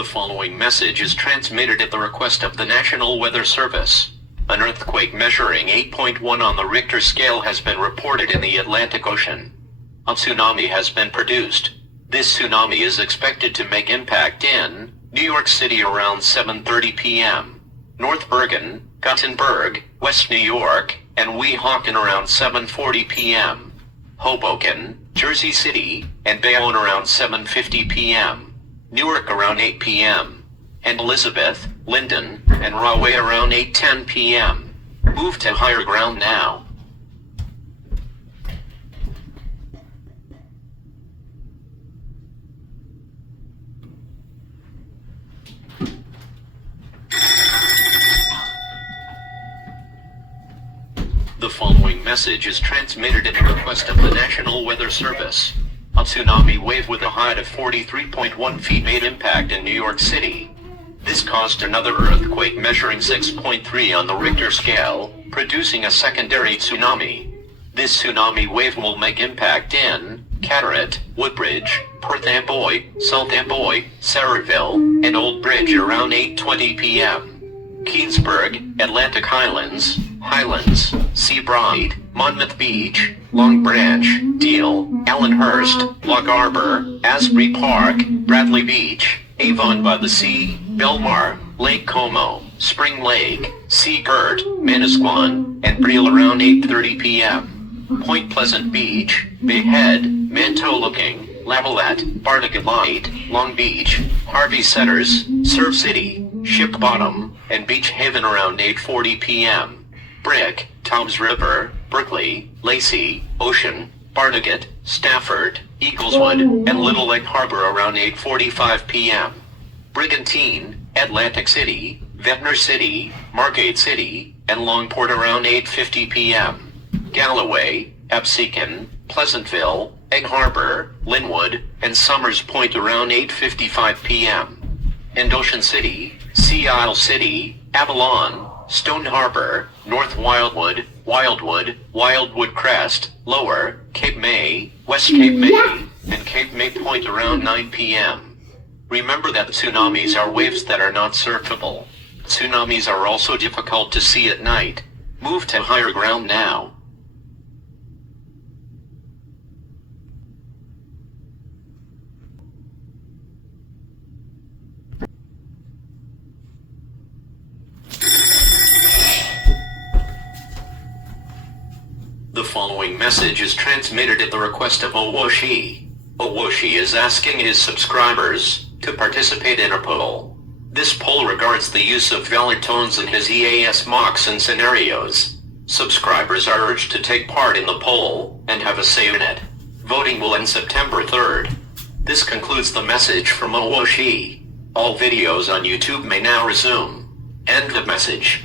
The following message is transmitted at the request of the National Weather Service. An earthquake measuring 8.1 on the Richter scale has been reported in the Atlantic Ocean. A tsunami has been produced. This tsunami is expected to make impact in New York City around 7:30 p.m., North Bergen, Gothenburg, West New York, and Weehawken around 7:40 p.m., Hoboken, Jersey City, and Bayonne around 7:50 p.m., Newark around 8 p.m., and Elizabeth, Linden, and Rahway around 8:10 p.m. Move to higher ground now. The following message is transmitted at the request of the National Weather Service. A tsunami wave with a height of 43.1 feet made impact in New York City. This caused another earthquake measuring 6.3 on the Richter scale, producing a secondary tsunami. This tsunami wave will make impact in Cataract, Woodbridge, Perth Amboy, South Amboy, Saraville, and Old Bridge around 8:20 p.m. Keensburg, Atlantic Highlands, Seabright, Monmouth Beach, Long Branch, Deal, Allenhurst, Log Arbor, Asbury Park, Bradley Beach, Avon by the Sea, Belmar, Lake Como, Spring Lake, Seagirt, Manasquan, and Brielle around 8:30 p.m. Point Pleasant Beach, Bay Head, Mantoloking, Lavalette, Barnegat Light, Long Beach, Harvey Cedars, Surf City, Ship Bottom, and Beach Haven around 8:40 p.m. Brick, Toms River, Berkeley, Lacey, Ocean, Barnegat, Stafford, Eagleswood, and Little Lake Harbor around 8:45 p.m. Brigantine, Atlantic City, Ventnor City, Margate City, and Longport around 8:50 p.m. Galloway, Absecon, Pleasantville, Egg Harbor, Linwood, and Somers Point around 8:55 p.m. And Ocean City, Sea Isle City, Avalon, Stone Harbor, North Wildwood, Wildwood Crest, Lower, Cape May, West Cape May, and Cape May Point around 9 p.m. Remember that tsunamis are waves that are not surfable. Tsunamis are also difficult to see at night. Move to higher ground now. The following message is transmitted at the request of Owoshi. Owoshi is asking his subscribers to participate in a poll. This poll regards the use of valid tones in his EAS mocks and scenarios. Subscribers are urged to take part in the poll and have a say in it. Voting will end September 3rd. This concludes the message from Owoshi. All videos on YouTube may now resume. End of message.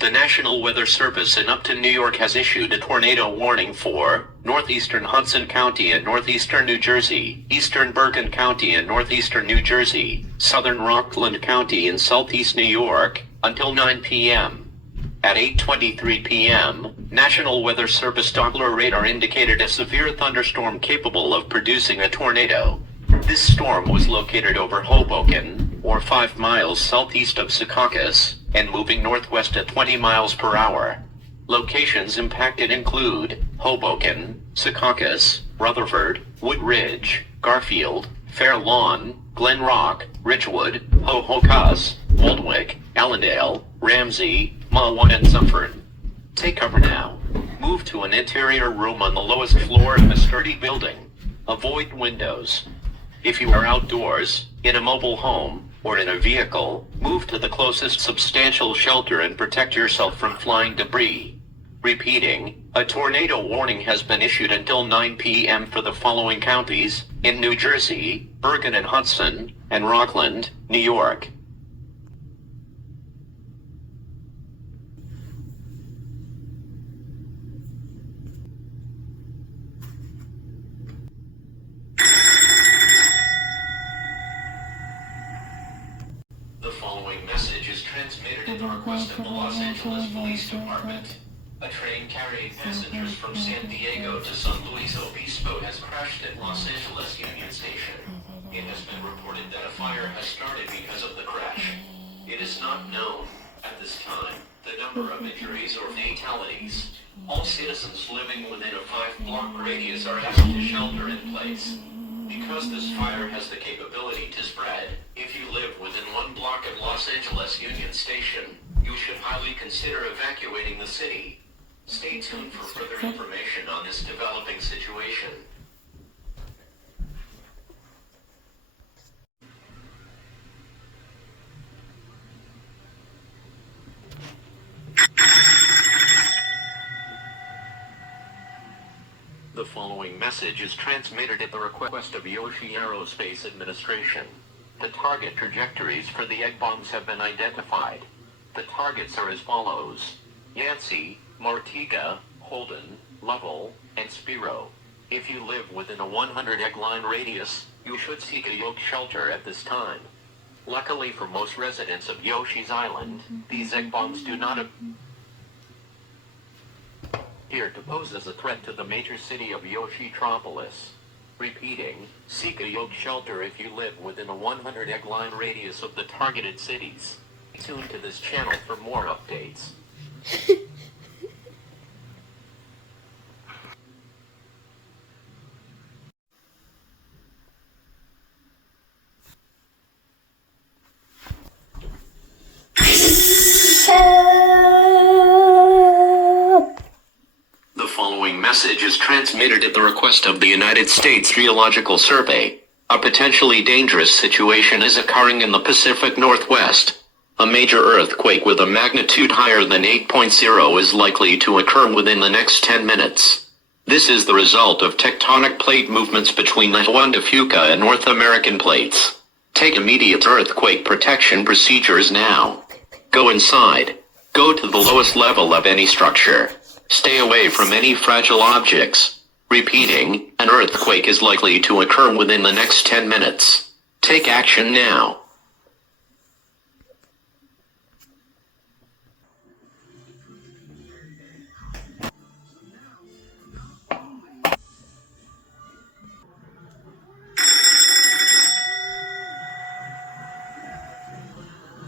The National Weather Service in Upton, New York has issued a tornado warning for northeastern Hudson County and northeastern New Jersey, eastern Bergen County and northeastern New Jersey, southern Rockland County and southeast New York, until 9 p.m. At 8:23 p.m., National Weather Service Doppler radar indicated a severe thunderstorm capable of producing a tornado. This storm was located over Hoboken, or 5 miles southeast of Secaucus, and moving northwest at 20 miles per hour. Locations impacted include Hoboken, Secaucus, Rutherford, Woodridge, Garfield, Fair Lawn, Glen Rock, Ridgewood, Ho-Ho-Cus, Waldwick, Allendale, Ramsey, Mahwah, and Suffern. Take cover now. Move to an interior room on the lowest floor of a sturdy building. Avoid windows. If you are outdoors, in a mobile home, or in a vehicle, move to the closest substantial shelter and protect yourself from flying debris. Repeating, a tornado warning has been issued until 9 p.m. for the following counties, in New Jersey, Bergen and Hudson, and Rockland, New York. transmitted at the request of the Los Angeles Police Department. A train carrying passengers from San Diego to San Luis Obispo has crashed at Los Angeles Union Station. It has been reported that a fire has started because of the crash. It is not known, at this time, the number of injuries or fatalities. All citizens living within a 5-block radius are asked to shelter in place. Because this fire has the capability to spread, if you live within 1 block of Los Angeles Union Station, you should highly consider evacuating the city. Stay tuned for further information on this developing situation. The following message is transmitted at the request of Yoshi Aerospace Administration. The target trajectories for the egg bombs have been identified. The targets are as follows: Yancey, Mortiga, Holden, Lovell, and Spiro. If you live within a 100 egg line radius, you should seek a yoke shelter at this time. Luckily for most residents of Yoshi's Island, these egg bombs do not appear to pose as a threat to the major city of Yoshitropolis. Repeating, seek a yoke shelter if you live within a 100 egg line radius of the targeted cities. Stay tuned to this channel for more updates. The following message is transmitted at the request of the United States Geological Survey. A potentially dangerous situation is occurring in the Pacific Northwest. A major earthquake with a magnitude higher than 8.0 is likely to occur within the next 10 minutes. This is the result of tectonic plate movements between the Juan de Fuca and North American plates. Take immediate earthquake protection procedures now. Go inside. Go to the lowest level of any structure. Stay away from any fragile objects. Repeating, an earthquake is likely to occur within the next 10 minutes. Take action now.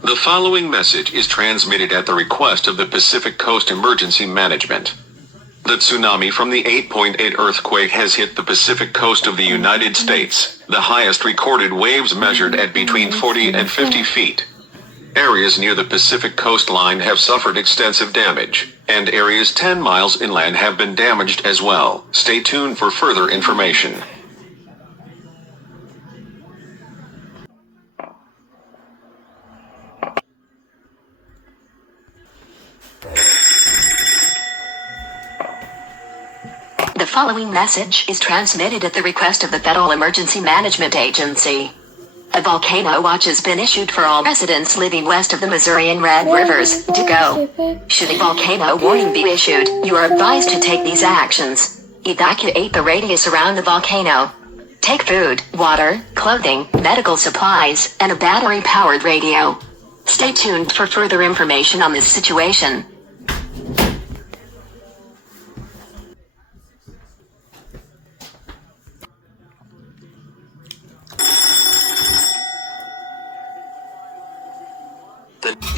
The following message is transmitted at the request of the Pacific Coast Emergency Management. The tsunami from the 8.8 earthquake has hit the Pacific coast of the United States, the highest recorded waves measured at between 40 and 50 feet. Areas near the Pacific coastline have suffered extensive damage, and areas 10 miles inland have been damaged as well. Stay tuned for further information. The following message is transmitted at the request of the Federal Emergency Management Agency. A volcano watch has been issued for all residents living west of the Missouri and Red Rivers to go. Should a volcano warning be issued, you are advised to take these actions. Evacuate the radius around the volcano. Take food, water, clothing, medical supplies, and a battery-powered radio. Stay tuned for further information on this situation.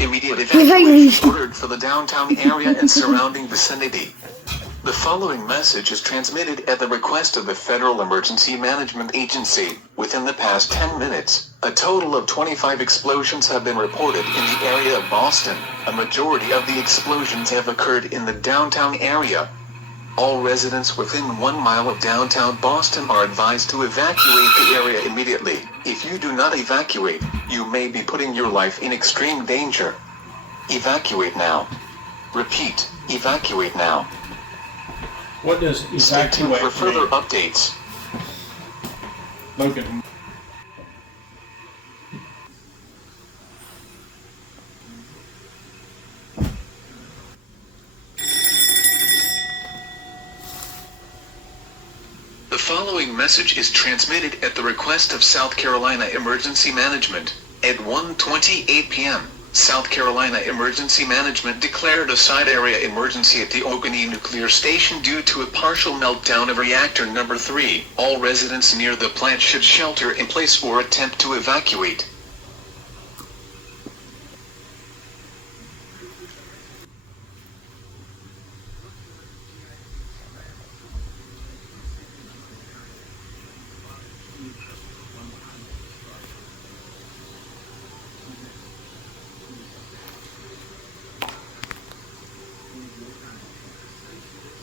Immediate evacuation ordered for the downtown area and surrounding vicinity. The following message is transmitted at the request of the Federal Emergency Management Agency. Within the past 10 minutes, a total of 25 explosions have been reported in the area of Boston. A majority of the explosions have occurred in the downtown area. All residents within 1 mile of downtown Boston are advised to evacuate the area immediately. If you do not evacuate, you may be putting your life in extreme danger. Evacuate now. Repeat, evacuate now. What does Stay tuned evacuate for further mean? updates. Logan. The following message is transmitted at the request of South Carolina Emergency Management. At 1:28 p.m., South Carolina Emergency Management declared a site area emergency at the Oconee Nuclear Station due to a partial meltdown of reactor number 3. All residents near the plant should shelter in place or attempt to evacuate.